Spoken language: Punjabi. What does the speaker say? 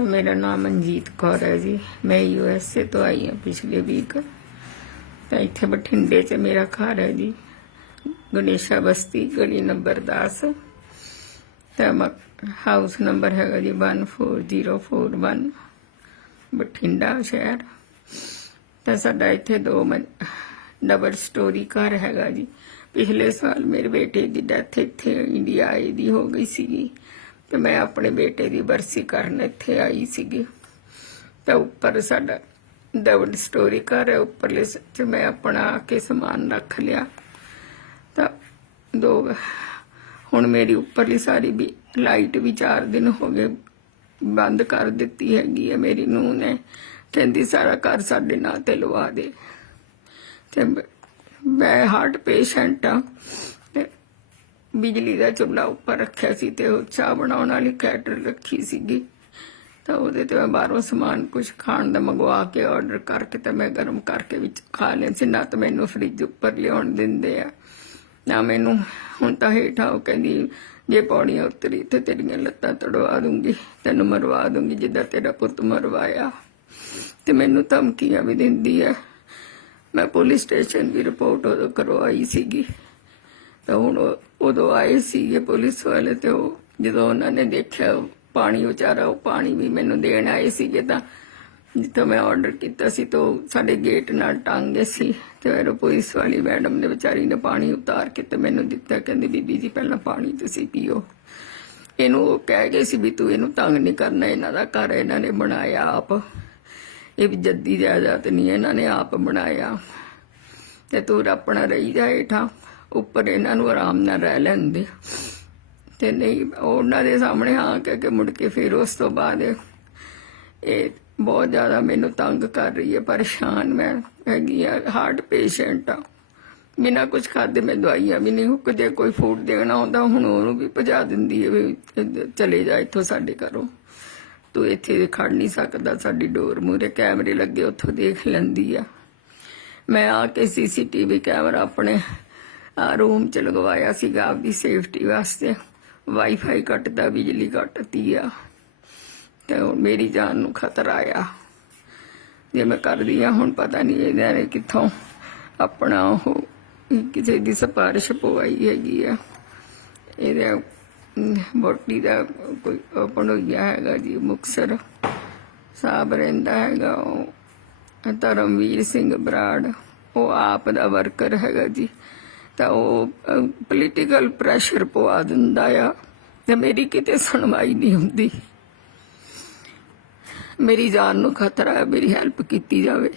ਮੇਰਾ ਨਾਮ ਮਨਜੀਤ ਕੌਰ ਹੈ ਜੀ। ਮੈਂ ਯੂਐਸਏ ਤੋਂ ਆਈ ਹਾਂ ਪਿਛਲੇ ਵੀਕ ਤਾਂ ਇੱਥੇ ਬਠਿੰਡੇ 'ਚ ਮੇਰਾ ਘਰ ਹੈ ਜੀ। ਗਣੇਸ਼ਾ ਬਸਤੀ, ਗਲੀ ਨੰਬਰ 10 ਤਾਂ ਮ- ਹਾਊਸ ਨੰਬਰ ਹੈਗਾ ਜੀ 14041 ਬਠਿੰਡਾ ਸ਼ਹਿਰ। ਤਾਂ ਸਾਡਾ ਇੱਥੇ ਦੋ ਡਬਲ ਸਟੋਰੀ ਘਰ ਹੈਗਾ ਜੀ। ਪਿਛਲੇ ਸਾਲ ਮੇਰੇ ਬੇਟੇ ਦੀ ਡੈਥ ਇੱਥੇ ਇੰਡੀਆ ਆਈ ਦੀ ਹੋ ਗਈ ਸੀਗੀ। ਤੇ ਮੈਂ ਆਪਣੇ ਬੇਟੇ ਦੀ ਬਰਸੀ ਕਰਨ ਇੱਥੇ ਆਈ ਸੀਗੀ। ਤਾਂ ਉੱਪਰ ਸਾਡਾ ਡਬਲ ਸਟੋਰੀ ਘਰ ਹੈ, ਉੱਪਰਲੇ ਸ- ਚ ਮੈਂ ਆਪਣਾ ਆ ਕੇ ਸਮਾਨ ਰੱਖ ਲਿਆ। ਤਾਂ ਦੋ, ਹੁਣ ਮੇਰੀ ਉੱਪਰਲੀ ਸਾਰੀ ਵੀ ਲਾਈਟ ਵੀ 4 ਦਿਨ ਹੋ ਗਏ ਬੰਦ ਕਰ ਦਿੱਤੀ ਹੈਗੀ ਹੈ ਮੇਰੀ ਨੂੰਹ ਨੇ। ਕਹਿੰਦੀ, ਸਾਰਾ ਘਰ ਸਾਡੇ ਨਾਂ ਤੇ ਲਵਾ ਦੇ। ਤੇ ਮੈਂ ਹਾਰਟ ਪੇਸ਼ੈਂਟ ਆ ਬਿਜਲੀ ਦਾ ਚੁੱਲ੍ਹਾ ਉੱਪਰ ਰੱਖਿਆ ਸੀ ਤੇ ਉਹ ਚਾਹ ਬਣਾਉਣ ਵਾਲੀ ਕੈਟਰ ਰੱਖੀ ਸੀਗੀ। ਤਾਂ ਉਹਦੇ ਤੇ ਮੈਂ ਬਾਹਰੋਂ ਸਮਾਨ ਕੁਝ ਖਾਣ ਦਾ ਮੰਗਵਾ ਕੇ ਆਰਡਰ ਕਰਕੇ ਤੇ ਮੈਂ ਗਰਮ ਕਰਕੇ ਵਿੱਚ ਖਾ ਲਿਆ ਸੀ। ਨਾ ਤਾਂ ਮੈਨੂੰ ਫ੍ਰਿਜ ਉੱਪਰ ਲਿਆਉਣ ਦਿੰਦੇ ਆ, ਨਾ ਮੈਨੂੰ। ਹੁਣ ਤਾਂ ਹੇਠਾਂ ਉਹ ਕਹਿੰਦੀ, ਜੇ ਪੌੜੀਆਂ ਉਤਰੀ ਤੇ ਤੇਰੀਆਂ ਲੱਤਾਂ ਤੜਵਾ ਦੂੰਗੀ, ਤੈਨੂੰ ਮਰਵਾ ਦੂੰਗੀ ਜਿੱਦਾਂ ਤੇਰਾ ਪੁੱਤ ਮਰਵਾਇਆ। ਤੇ ਮੈਨੂੰ ਧਮਕੀਆਂ ਵੀ ਦਿੰਦੀ ਹੈ ਮੈਂ ਪੁਲਿਸ ਸਟੇਸ਼ਨ ਦੀ ਰਿਪੋਰਟ ਉਦੋਂ ਕਰਵਾਈ ਸੀਗੀ। ਤਾਂ ਹੁਣ ਉਦੋਂ ਆਏ ਸੀਗੇ ਪੁਲਿਸ ਵਾਲੇ ਤੇ ਉਹ ਜਦੋਂ ਉਹਨਾਂ ਨੇ ਦੇਖਿਆ ਪਾਣੀ ਵਿਚਾਰਾ, ਉਹ ਪਾਣੀ ਵੀ ਮੈਨੂੰ ਦੇਣ ਆਏ ਸੀਗੇ ਤਾਂ ਜਿੱਥੋਂ ਮੈਂ ਆਰਡਰ ਕੀਤਾ ਸੀ ਤਾਂ ਉਹ ਸਾਡੇ ਗੇਟ ਨਾਲ ਟੰਗੇ ਸੀ ਤੇ ਫਿਰ ਉਹ ਪੁਲਿਸ ਵਾਲੀ ਮੈਡਮ ਨੇ ਵਿਚਾਰੀ ਨੇ ਪਾਣੀ ਉਤਾਰ ਕੇ ਤੇ ਮੈਨੂੰ ਦਿੱਤਾ, ਕਹਿੰਦੀ ਬੀਬੀ ਜੀ ਪਹਿਲਾਂ ਪਾਣੀ ਤੁਸੀਂ ਪੀਓ। ਇਹਨੂੰ ਉਹ ਕਹਿ ਗਏ ਸੀ ਵੀ ਤੂੰ ਇਹਨੂੰ ਤੰਗ ਨਹੀਂ ਕਰਨਾ, ਇਹਨਾਂ ਦਾ ਘਰ ਇਹਨਾਂ ਨੇ ਬਣਾਇਆ ਆਪ। ਇਹ ਵੀ ਜੱਦੀ ਜਾਇਦਾਦ ਨਹੀਂ ਇਹਨਾਂ ਨੇ ਆਪ ਬਣਾਇਆ। ਤੇ ਤੂੰ ਆਪਣਾ ਰਹੀ ਜਾ ਹੇਠਾਂ। ਉੱਪਰ ਇਹਨਾਂ ਨੂੰ ਆਰਾਮ ਨਾਲ ਰਹਿ ਲੈਂਦੇ ਤੇ ਨਹੀਂ, ਉਹਨਾਂ ਦੇ ਸਾਹਮਣੇ ਹਾਂ ਕਹਿ ਕੇ ਮੁੜ ਕੇ ਫਿਰ ਉਸ ਤੋਂ ਬਾਅਦ ਇਹ ਬਹੁਤ ਜ਼ਿਆਦਾ ਮੈਨੂੰ ਤੰਗ ਕਰ ਰਹੀ ਹੈ, ਪਰੇਸ਼ਾਨ ਮੈਂ ਹੈਗੀ ਆ ਹਾਰਟ ਪੇਸ਼ੈਂਟ ਆ। ਬਿਨਾਂ ਕੁਝ ਖਾਦੇ ਮੈਂ ਦਵਾਈਆਂ ਵੀ ਨਹੀਂ ਹੁੱਕ ਜੇ ਕੋਈ ਫੂਡ ਦੇਣਾ ਹੁੰਦਾ ਹੁਣ ਉਹਨੂੰ ਵੀ ਭਜਾ ਦਿੰਦੀ ਹੈ ਵੀ ਚਲੇ ਜਾ ਇੱਥੋਂ ਸਾਡੇ ਘਰੋਂ। ਤੂੰ ਇੱਥੇ ਖੜ ਨਹੀਂ ਸਕਦਾ, ਸਾਡੀ ਡੋਰ ਮੂਰੇ ਕੈਮਰੇ ਲੱਗੇ, ਉੱਥੋਂ ਦੇਖ ਲੈਂਦੀ ਆ। ਮੈਂ ਆ ਕੇ ਸੀਸੀਟੀਵੀ ਕੈਮਰਾ ਆਪਣੇ ਰੂਮ ਚ ਲਗਵਾਇਆ ਸੀਗਾ ਆਪਦੀ ਸੇਫਟੀ ਵਾਸਤੇ। ਵਾਈਫਾਈ ਕੱਟਦਾ, ਬਿਜਲੀ ਕੱਟਦੀ ਆ। ਤੇ ਹੁਣ ਮੇਰੀ ਜਾਨ ਨੂੰ ਖਤਰਾ ਆਇਆ ਜੇ ਮੈਂ ਕਰਦੀ ਆ, ਹੁਣ ਪਤਾ ਨਹੀਂ ਇਹਨਾਂ ਨੇ ਕਿੱਥੋਂ ਆਪਣਾ ਉਹ ਕਿਸੇ ਦੀ ਸਿਫਾਰਿਸ਼ ਪਵਾਈ ਹੈਗੀ ਆ। ਇਹਦੇ ਬੋਟੀ ਦਾ ਕੋਈ ਬਣੋਇਆ ਹੈਗਾ ਜੀ, ਮੁਕਸਰ। ਸਾਹਿਬ ਰਹਿੰਦਾ ਹੈਗਾ ਉਹ। ਧਰਮਵੀਰ ਸਿੰਘ ਬਰਾੜ, ਉਹ ਆਪ ਦਾ ਵਰਕਰ ਹੈਗਾ ਜੀ। ਤਾਂ ਉਹ ਪੋਲੀਟੀਕਲ ਪ੍ਰੈਸ਼ਰ ਪਵਾ ਦਿੰਦਾ ਆ ਤੇ ਮੇਰੀ ਕਿਤੇ ਸੁਣਵਾਈ ਨਹੀਂ ਹੁੰਦੀ। ਮੇਰੀ ਜਾਨ ਨੂੰ ਖਤਰਾ ਹੈ, ਮੇਰੀ ਹੈਲਪ ਕੀਤੀ ਜਾਵੇ।